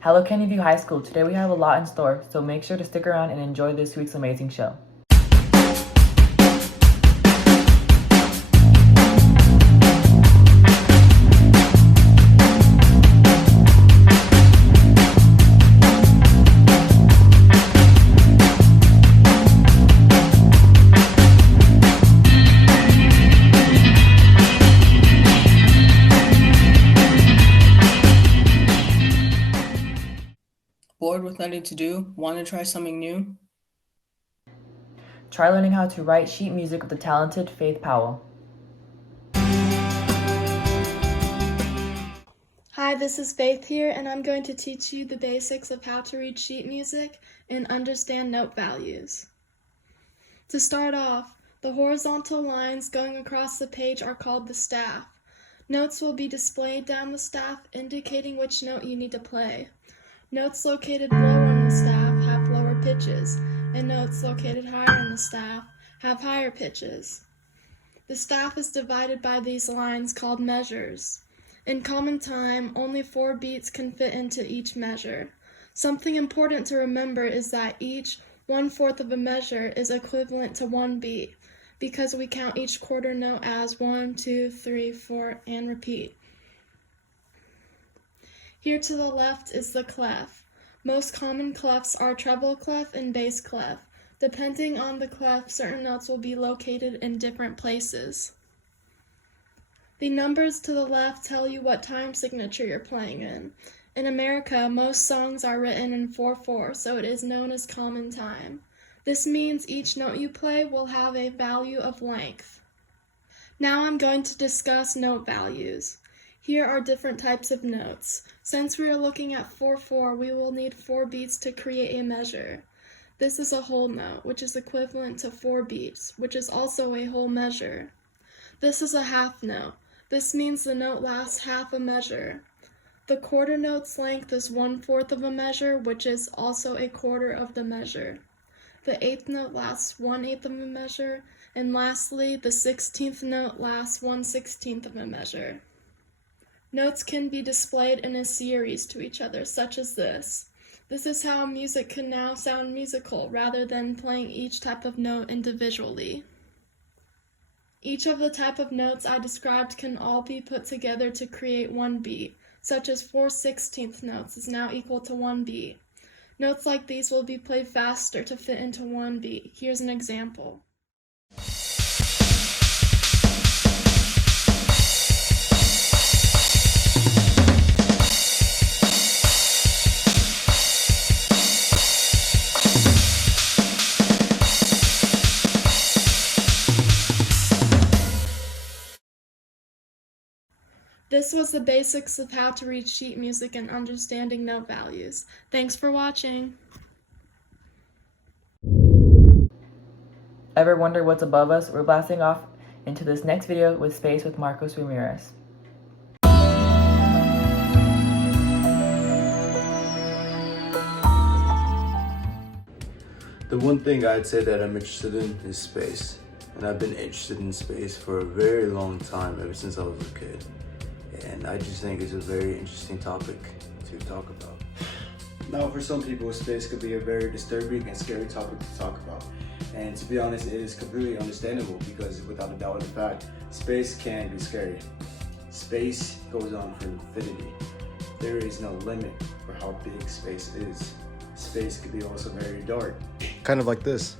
Hello Candy View High School. Today we have a lot in store, so make sure to stick around and enjoy this week's amazing show. Bored with nothing to do? Want to try something new? Try learning how to write sheet music with the talented Faith Powell. Hi, this is Faith here, and I'm going to teach you the basics of how to read sheet music and understand note values. To start off, the horizontal lines going across the page are called the staff. Notes will be displayed down the staff, indicating which note you need to play. Notes located lower on the staff have lower pitches, and notes located higher on the staff have higher pitches. The staff is divided by these lines called measures. In common time, only 4 beats can fit into each measure. Something important to remember is that each 1/4 of a measure is equivalent to 1 beat, because we count each quarter note as 1, 2, 3, 4, and repeat. Here to the left is the clef. Most common clefs are treble clef and bass clef. Depending on the clef, certain notes will be located in different places. The numbers to the left tell you what time signature you're playing in. In America, most songs are written in 4/4, so it is known as common time. This means each note you play will have a value of length. Now I'm going to discuss note values. Here are different types of notes. Since we are looking at 4/4, we will need 4 beats to create a measure. This is a whole note, which is equivalent to 4 beats, which is also a whole measure. This is a half note. This means the note lasts half a measure. The quarter note's length is 1/4 of a measure, which is also a quarter of the measure. The 8th note lasts 1/8 of a measure, and lastly, the 16th note lasts 1/16 of a measure. Notes can be displayed in a series to each other, such as this. This is how music can now sound musical, rather than playing each type of note individually. Each of the type of notes I described can all be put together to create 1 beat, such as 4/16 notes is now equal to 1 beat. Notes like these will be played faster to fit into 1 beat. Here's an example. This was the basics of how to read sheet music and understanding note values. Thanks for watching. Ever wonder what's above us? We're blasting off into this next video with Space with Marcos Ramirez. The one thing I'd say that I'm interested in is space. And I've been interested in space for a very long time, ever since I was a kid. And I just think it's a very interesting topic to talk about. Now, for some people, space could be a very disturbing and scary topic to talk about. And to be honest, it is completely understandable because without a doubt of the fact, space can be scary. Space goes on for infinity. There is no limit for how big space is. Space could be also very dark. Kind of like this.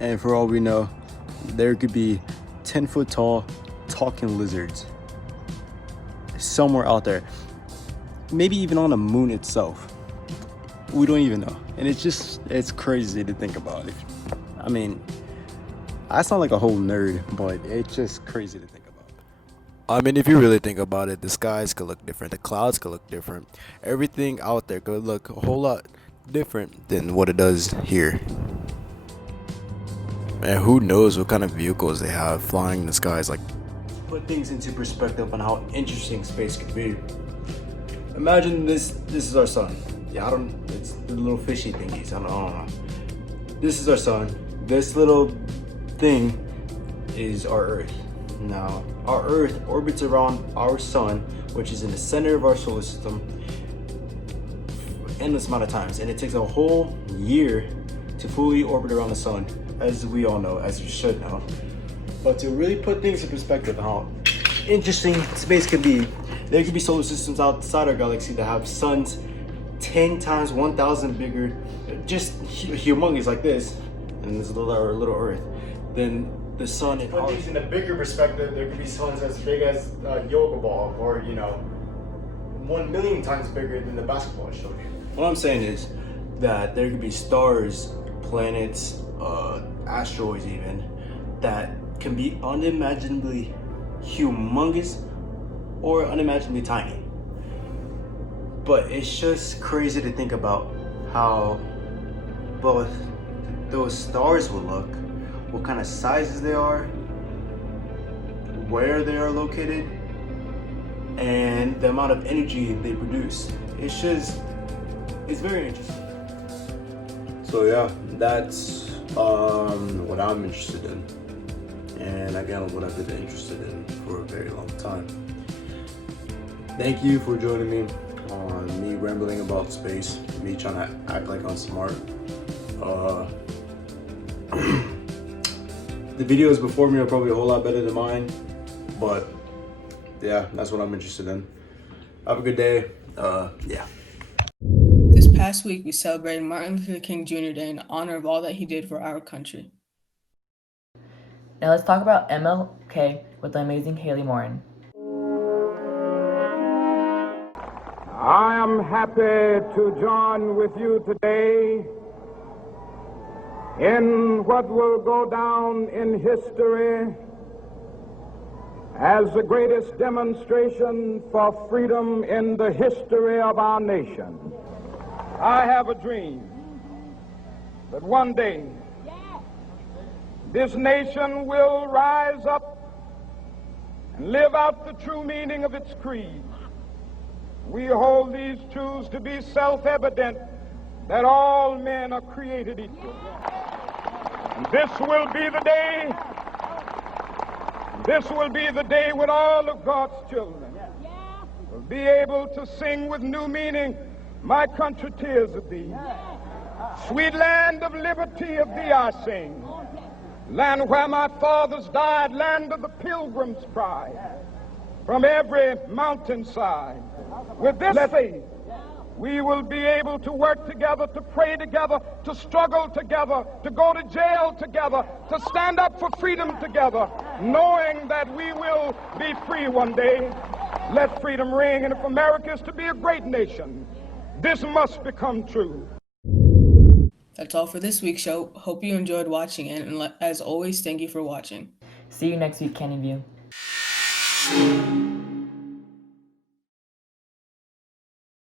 And for all we know, there could be 10-foot tall talking lizards somewhere out there, maybe even on the moon itself. We don't even know, and it's crazy to think about. I mean, I sound like a whole nerd, but it's just crazy to think about. I mean, if you really think about it, the skies could look different, the clouds could look different, everything out there could look a whole lot different than what it does here. And who knows what kind of vehicles they have flying in the skies. Like, put things into perspective on how interesting space could be. Imagine this is our sun. Yeah, it's the little fishy thingies, I don't know. This is our sun. This little thing is our Earth. Now, our Earth orbits around our sun, which is in the center of our solar system, endless amount of times, and it takes a whole year to fully orbit around the sun, as we all know, as you should know. But to really put things in perspective, how interesting space can be, there could be solar systems outside our galaxy that have suns 10 times 1,000 bigger, just humongous like this, and this little Earth, than the sun in Put things in a bigger perspective, there could be suns as big as a yoga ball, or 1 million times bigger than the basketball I showed you. What I'm saying is that there could be stars, planets, asteroids even, that can be unimaginably humongous or unimaginably tiny. But it's just crazy to think about how both those stars will look, what kind of sizes they are, where they are located, and the amount of energy they produce. It's very interesting. So yeah, that's what I'm interested in, and again, what I've been interested in for a very long time. Thank you for joining me on me rambling about space, me trying to act like I'm smart. The videos before me are probably a whole lot better than mine, but yeah, that's what I'm interested in. Have a good day. Yeah. This past week, we celebrated Martin Luther King Jr. Day in honor of all that he did for our country. Now let's talk about MLK with the amazing Haley Morin. I am happy to join with you today in what will go down in history as the greatest demonstration for freedom in the history of our nation. I have a dream that one day this nation will rise up and live out the true meaning of its creed. We hold these truths to be self-evident, that all men are created equal. And this will be the day when all of God's children will be able to sing with new meaning, my country, tears of thee. Sweet land of liberty, of thee I sing. Land where my fathers died, land of the pilgrim's pride. From every mountainside, with this faith, we will be able to work together, to pray together, to struggle together, to go to jail together, to stand up for freedom together, knowing that we will be free one day. Let freedom ring, and if America is to be a great nation, this must become true. That's all for this week's show. Hope you enjoyed watching it, and as always, thank you for watching. See you next week, Canyon View.